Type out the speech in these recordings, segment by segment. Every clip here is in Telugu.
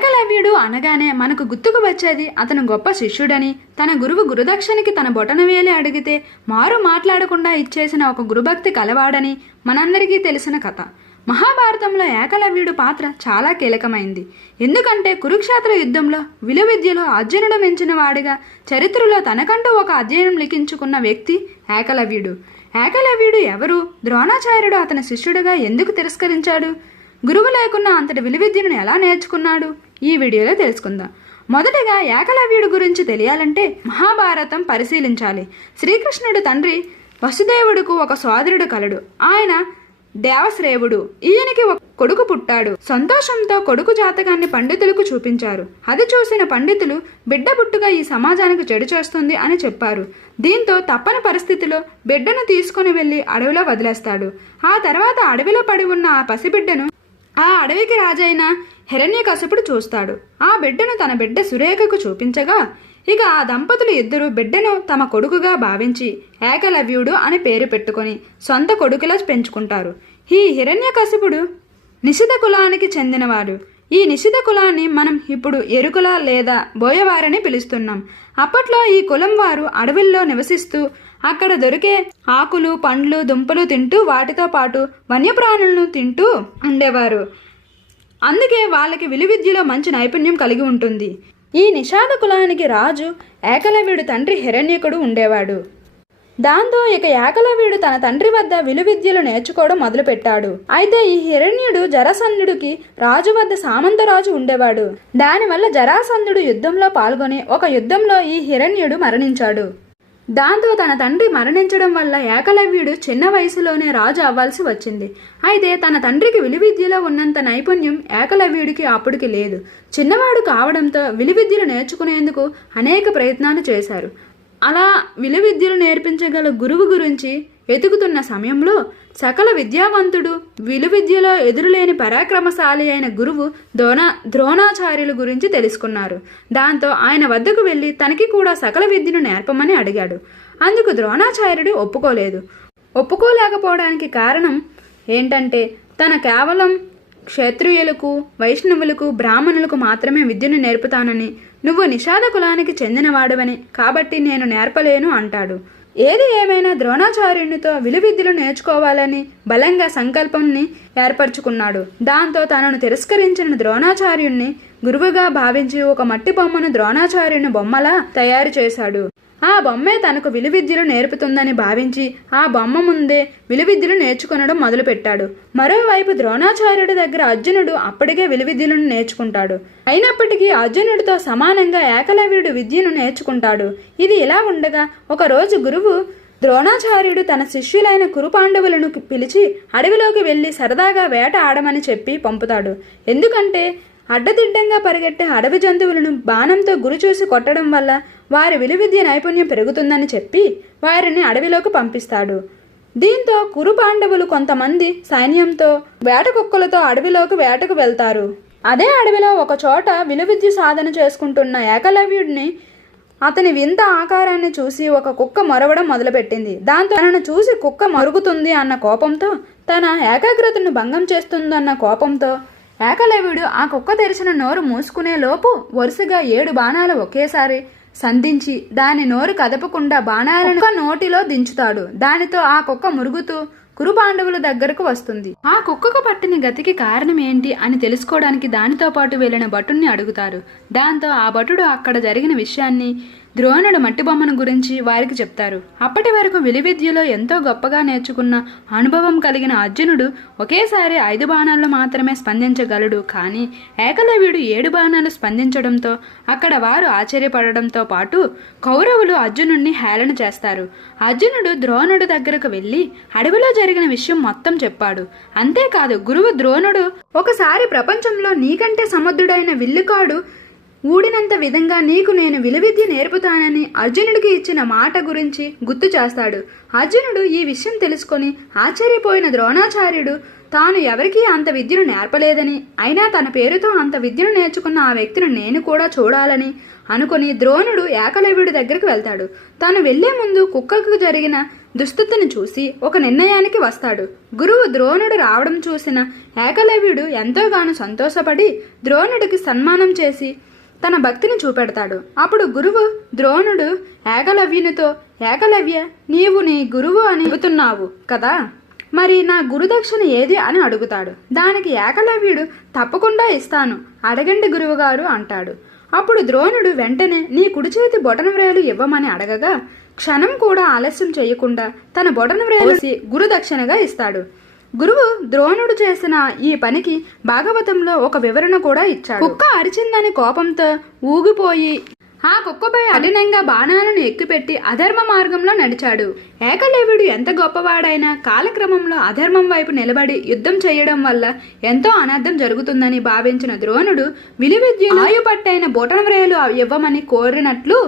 ఏకలవ్యుడు అనగానే మనకు గుర్తుకు వచ్చేది అతను గొప్ప శిష్యుడని, తన గురువు గురుదక్షిణకి తన బొటనవేలి అడిగితే మారు మాట్లాడకుండా ఇచ్చేసిన ఒక గురుభక్తి కలవాడని మనందరికీ తెలిసిన కథ. మహాభారతంలో ఏకలవ్యుడు పాత్ర చాలా కీలకమైంది. ఎందుకంటే కురుక్షేత్ర యుద్ధంలో విలువిద్యలో అర్జునుడు మించిన వాడిగా చరిత్రలో తనకంటూ ఒక అధ్యయనం లిఖించుకున్న వ్యక్తి ఏకలవ్యుడు. ఏకలవ్యుడు ఎవరు? ద్రోణాచార్యుడు అతని శిష్యుడిగా ఎందుకు తిరస్కరించాడు? గురువు లేకున్నా అంతటి విలువిద్యను ఎలా నేర్చుకున్నాడు? ఈ వీడియోలో తెలుసుకుందాం. మొదటగా ఏకలవ్యుడు గురించి తెలియాలంటే మహాభారతం పరిశీలించాలి. శ్రీకృష్ణుడు తండ్రి వసుదేవుడుకు ఒక సోదరుడు కలడు. ఆయన దేవశ్రేవుడు. ఈయనకి ఒక కొడుకు పుట్టాడు. సంతోషంతో కొడుకు జాతకాన్ని పండితులకు చూపించారు. అది చూసిన పండితులు బిడ్డ పుట్టుగా ఈ సమాజానికి చెడు చేస్తుంది అని చెప్పారు. దీంతో తప్పని పరిస్థితిలో బిడ్డను తీసుకుని వెళ్లి అడవిలో వదిలేస్తాడు. ఆ తర్వాత అడవిలో పడి ఉన్న ఆ పసిబిడ్డను ఆ అడవికి రాజైన హిరణ్యకశిపుడు చూస్తాడు. ఆ బిడ్డను తన బిడ్డ సురేఖకు చూపించగా ఇక ఆ దంపతులు ఇద్దరు బిడ్డను తమ కొడుకుగా భావించి ఏకలవ్యుడు అని పేరు పెట్టుకొని సొంత కొడుకులా పెంచుకుంటారు. ఈ హిరణ్యకశిపుడు నిషిధ కులానికి చెందినవాడు. ఈ నిషిధ కులాన్ని మనం ఇప్పుడు ఎరుకుల లేదా బోయవారని పిలుస్తున్నాం. అప్పట్లో ఈ కులం వారు అడవుల్లో నివసిస్తూ అక్కడ దొరికే ఆకులు, పండ్లు, దుంపలు తింటూ వాటితో పాటు వన్యప్రాణులను తింటూ ఉండేవారు. అందుకే వాళ్ళకి విలువిద్యలో మంచి నైపుణ్యం కలిగి ఉంటుంది. ఈ నిషాద కులానికి రాజు ఏకలవ్యుడు తండ్రి హిరణ్యకుడు ఉండేవాడు. దాంతో ఇక ఏకలవ్యుడు తన తండ్రి వద్ద విలువిద్యలు నేర్చుకోవడం మొదలుపెట్టాడు. అయితే ఈ హిరణ్యుడు జరాసంధుడికి రాజు వద్ద సామంతరాజు ఉండేవాడు. దానివల్ల జరాసంధుడు యుద్ధంలో పాల్గొని ఒక యుద్ధంలో ఈ హిరణ్యుడు మరణించాడు. దాంతో తన తండ్రి మరణించడం వల్ల ఏకలవ్యుడు చిన్న వయసులోనే రాజు అవ్వాల్సి వచ్చింది. అయితే తన తండ్రికి విలువిద్యలో ఉన్నంత నైపుణ్యం ఏకలవ్యుడికి అప్పటికి లేదు. చిన్నవాడు కావడంతో విలువిద్యలు నేర్చుకునేందుకు అనేక ప్రయత్నాలు చేశారు. అలా విలువిద్యలు నేర్పించగల గురువు గురించి వెతుకుతున్న సమయంలో సకల విద్యావంతుడు, విలువిద్యలో ఎదురులేని పరాక్రమశాలి అయిన గురువు ద్రోణాచార్యుల గురించి తెలుసుకున్నారు. దాంతో ఆయన వద్దకు వెళ్ళి తనకి కూడా సకల విద్యను నేర్పమని అడిగాడు. అందుకు ద్రోణాచార్యుడు ఒప్పుకోలేకపోవడానికి కారణం ఏంటంటే తన కేవలం క్షత్రియులకు, వైష్ణవులకు, బ్రాహ్మణులకు మాత్రమే విద్యను నేర్పుతానని, నువ్వు నిషాద కులానికి చెందినవాడవని, కాబట్టి నేను నేర్పలేను అంటాడు. ఏది ఏమైనా ద్రోణాచార్యునితో విలువిద్యలు నేర్చుకోవాలని బలంగా సంకల్పాన్ని ఏర్పరచుకున్నాడు. దాంతో తనను తిరస్కరించిన ద్రోణాచార్యుణ్ణి గురువుగా భావించి ఒక మట్టి బొమ్మను ద్రోణాచార్యుని బొమ్మలా తయారు చేశాడు. ఆ బొమ్మే తనకు విలువిద్యలు నేర్పుతుందని భావించి ఆ బొమ్మ ముందే విలువిద్యలు నేర్చుకునడం మొదలుపెట్టాడు. మరోవైపు ద్రోణాచార్యుడి దగ్గర అర్జునుడు అప్పటికే విలువిద్యలను నేర్చుకుంటాడు. అయినప్పటికీ అర్జునుడితో సమానంగా ఏకలవ్యుడు విద్యను నేర్చుకుంటాడు. ఇది ఇలా ఉండగా ఒకరోజు గురువు ద్రోణాచార్యుడు తన శిష్యులైన కురుపాండవులను పిలిచి అడవిలోకి వెళ్లి సరదాగా వేట ఆడమని చెప్పి పంపుతాడు. ఎందుకంటే అడ్డదిడ్డంగా పరిగెట్టే అడవి జంతువులను బాణంతో గురి చూసి కొట్టడం వల్ల వారి విలువిద్య నైపుణ్యం పెరుగుతుందని చెప్పి వారిని అడవిలోకి పంపిస్తాడు. దీంతో కురు పాండవులు కొంతమంది సైన్యంతో వేట కుక్కలతో అడవిలోకి వేటకు వెళ్తారు. అదే అడవిలో ఒక చోట విలువిద్య సాధన చేసుకుంటున్న ఏకలవ్యుడిని అతని వింత ఆకారాన్ని చూసి ఒక కుక్క మొరవడం మొదలుపెట్టింది. దాంతో తనను చూసి కుక్క మరుగుతుంది అన్న కోపంతో, తన ఏకాగ్రతను భంగం చేస్తుందన్న కోపంతో ఏకలవ్యుడు ఆ కుక్క తెరిచిన నోరు మూసుకునే లోపు వరుసగా 7 బాణాలు ఒకేసారి సంధించి దాని నోరు కదపకుండా బాణాలను నోటిలో దించుతాడు. దానితో ఆ కుక్క మురుగుతూ కురు పాండవుల దగ్గరకు వస్తుంది. ఆ కుక్కకు పట్టిన గతికి కారణం ఏంటి అని తెలుసుకోవడానికి దానితో పాటు వెళ్ళిన భటుణ్ణి అడుగుతారు. దాంతో ఆ భటుడు అక్కడ జరిగిన విషయాన్ని, ద్రోణుడు మట్టి బొమ్మను గురించి వారికి చెప్తారు. అప్పటి వరకు విలువిద్యలో ఎంతో గొప్పగా నేర్చుకున్న అనుభవం కలిగిన అర్జునుడు ఒకేసారి 5 బాణాల్లో మాత్రమే స్పందించగలడు. కానీ ఏకలవ్యుడు 7 బాణాలు స్పందించడంతో అక్కడ వారు ఆశ్చర్యపడడంతో పాటు కౌరవులు అర్జునుడిని హేళన చేస్తారు. అర్జునుడు ద్రోణుడు దగ్గరకు వెళ్ళి అడవిలో జరిగిన విషయం మొత్తం చెప్పాడు. అంతేకాదు గురువు ద్రోణుడు ఒకసారి ప్రపంచంలో నీకంటే సమర్థుడైన విల్లుకాడు ఊడినంత విధంగా నీకు నేను విలువిద్య నేర్పుతానని అర్జునుడికి ఇచ్చిన మాట గురించి గుర్తు చేస్తాడు. అర్జునుడు ఈ విషయం తెలుసుకొని ఆశ్చర్యపోయిన ద్రోణాచార్యుడు తాను ఎవరికీ అంత విద్యను నేర్పలేదని, అయినా తన పేరుతో అంత విద్యను నేర్చుకున్న ఆ వ్యక్తిని నేను కూడా చూడాలని అనుకుని ద్రోణుడు ఏకలవ్యుడి దగ్గరికి వెళ్తాడు. తాను వెళ్లే ముందు కుక్కకు జరిగిన దుస్థితిని చూసి ఒక నిర్ణయానికి వస్తాడు. గురువు ద్రోణుడు రావడం చూసిన ఏకలవ్యుడు ఎంతోగానో సంతోషపడి ద్రోణుడికి సన్మానం చేసి తన భక్తిని చూపెడతాడు. అప్పుడు గురువు ద్రోణుడు ఏకలవ్యునితో, ఏకలవ్య, నీవు నీ గురువు అని చెబుతున్నావు కదా, మరి నా గురుదక్షిణ ఏది అని అడుగుతాడు. దానికి ఏకలవ్యుడు, తప్పకుండా ఇస్తాను, అడగండి గురువుగారు అంటాడు. అప్పుడు ద్రోణుడు వెంటనే నీ కుడి చేతి బొటనవ్రేలు ఇవ్వమని అడగగా క్షణం కూడా ఆలస్యం చేయకుండా తన బొటనవ్రేలు గురుదక్షిణగా ఇస్తాడు. గురువు ద్రోణుడు చేసిన ఈ పనికి భాగవతంలో ఒక వివరణ కూడా ఇచ్చాడు. కుక్క అరిచిందని కోపంతో ఊగిపోయి ఆ కుక్కపై కఠినంగా బాణాలను ఎక్కుపెట్టి అధర్మ మార్గంలో నడిచాడు. ఏకలవ్యుడు ఎంత గొప్పవాడైనా కాలక్రమంలో అధర్మం వైపు నిలబడి యుద్ధం చేయడం వల్ల ఎంతో అనర్థం జరుగుతుందని భావించిన ద్రోణుడు విలువిద్యను ఆయుపట్టైన బొటనవ్రేలు ఇవ్వమని కోరినట్లు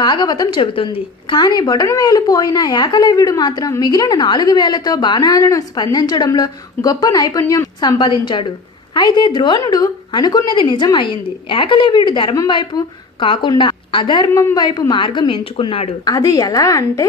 భాగవతం చెబుతుంది. కానీ బొటనవేలు పోయిన ఏకలవ్యుడు మాత్రం మిగిలిన 4 వేలతో బాణాలను స్పందించడంలో గొప్ప నైపుణ్యం సంపాదించాడు. అయితే ద్రోణుడు అనుకున్నది నిజం అయ్యింది. ఏకలవ్యుడు ధర్మం వైపు కాకుండా అధర్మం వైపు మార్గం ఎంచుకున్నాడు. అది ఎలా అంటే,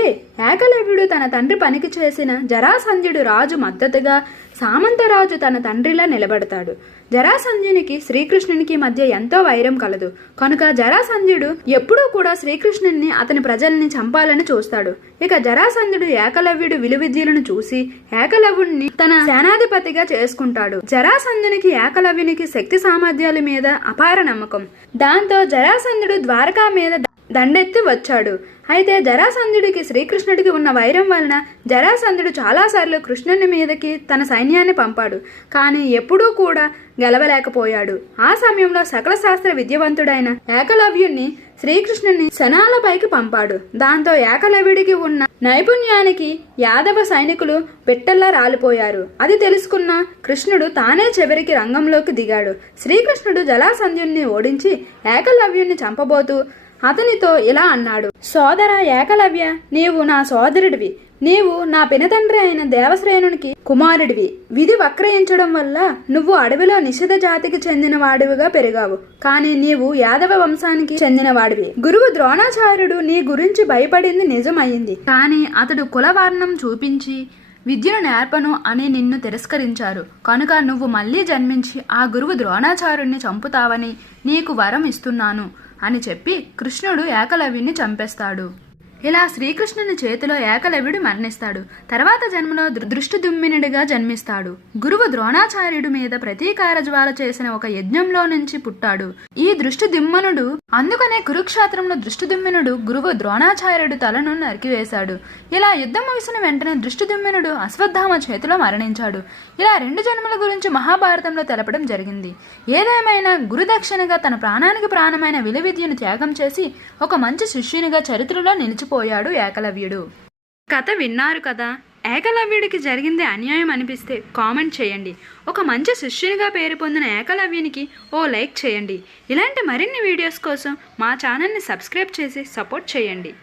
ఏకలవ్యుడు తన తండ్రి పనికి చేసిన జరాసంధ్యుడు రాజు మద్దతుగా సామంతరాజు తన తండ్రిలా నిలబడతాడు. జరాసంధ్యునికి శ్రీకృష్ణునికి మధ్య ఎంతో వైరం కలదు కనుక జరాసంధ్యుడు ఎప్పుడూ కూడా శ్రీకృష్ణుని అతని ప్రజల్ని చంపాలని చూస్తాడు. ఇక జరాసంధ్యుడు ఏకలవ్యుడు విలువిద్యలను చూసి ఏకలవ్యుడిని తన సేనాధిపతిగా చేసుకుంటాడు. జరాసంధ్యునికి ఏకలవ్యునికి శక్తి సామర్థ్యాల మీద అపార నమ్మకం. దాంతో జరాసంధ్యుడు ద్వారకా మీద దండెత్తి వచ్చాడు. అయితే జరాసంధ్యుడికి శ్రీకృష్ణుడికి ఉన్న వైరం వలన జరాసంధ్యుడు చాలాసార్లు కృష్ణుని మీదకి తన సైన్యాన్ని పంపాడు. కానీ ఎప్పుడూ కూడా గెలవలేకపోయాడు. ఆ సమయంలో సకల శాస్త్ర విద్యావంతుడైన ఏకలవ్యుణ్ణి శ్రీకృష్ణుని శనాలపైకి పంపాడు. దాంతో ఏకలవ్యుడికి ఉన్న నైపుణ్యానికి యాదవ సైనికులు పిట్టల్లా రాలిపోయారు. అది తెలుసుకున్న కృష్ణుడు తానే చివరికి రంగంలోకి దిగాడు. శ్రీకృష్ణుడు జరాసంధ్యుణ్ణి ఓడించి ఏకలవ్యుణ్ణి చంపబోతూ అతనితో ఇలా అన్నాడు, సోదరా ఏకలవ్య, నీవు నా సోదరుడివి. నీవు నా పినతండ్రి అయిన దేవశ్రేణునికి కుమారుడివి. విధి వక్రయించడం వల్ల నువ్వు అడవిలో నిషిద్ధ జాతికి చెందిన వాడివిగా పెరిగావు. కానీ నీవు యాదవ వంశానికి చెందిన వాడివి. గురువు ద్రోణాచార్యుడు నీ గురించి భయపడింది నిజమయ్యింది. కానీ అతడు కులవర్ణం చూపించి విద్యను నేర్పను అని నిన్ను తిరస్కరించారు. కనుక నువ్వు మళ్ళీ జన్మించి ఆ గురువు ద్రోణాచార్యుడిని చంపుతావని నీకు వరం ఇస్తున్నాను అని చెప్పి కృష్ణుడు ఏకలవ్యుని చంపేస్తాడు. ఇలా శ్రీకృష్ణుని చేతిలో ఏకలవ్యుడు మరణిస్తాడు. తర్వాత జన్మలో దృష్టిదుమ్మినుడిగా జన్మిస్తాడు. గురువు ద్రోణాచార్యుడి మీద ప్రతీకార జ్వాల చేసిన ఒక యజ్ఞంలో నుంచి పుట్టాడు ఈ దృష్టిదుమ్మనుడు. అందుకనే కురుక్షేత్రంలో దృష్టిదుమ్మినుడు గురువు ద్రోణాచార్యుడు తలను నరికివేశాడు. ఇలా యుద్ధం ముగిసిన వెంటనే దృష్టిదుమ్మినుడు అశ్వత్థామ చేతిలో మరణించాడు. ఇలా 2 జన్మల గురించి మహాభారతంలో తెలపడం జరిగింది. ఏదేమైనా గురుదక్షిణగా తన ప్రాణానికి ప్రాణమైన విలువిద్యను త్యాగం చేసి ఒక మంచి శిష్యునిగా చరిత్రలో నిలిచిపోయాడు ఏకలవ్యుడు. కథ విన్నారు కదా. ఏకలవ్యుడికి జరిగింది అన్యాయం అనిపిస్తే కామెంట్ చేయండి. ఒక మంచి శిష్యునిగా పేరు పొందిన ఏకలవ్యునికి ఓ లైక్ చేయండి. ఇలాంటి మరిన్ని వీడియోస్ కోసం మా ఛానల్ని సబ్స్క్రైబ్ చేసి సపోర్ట్ చేయండి.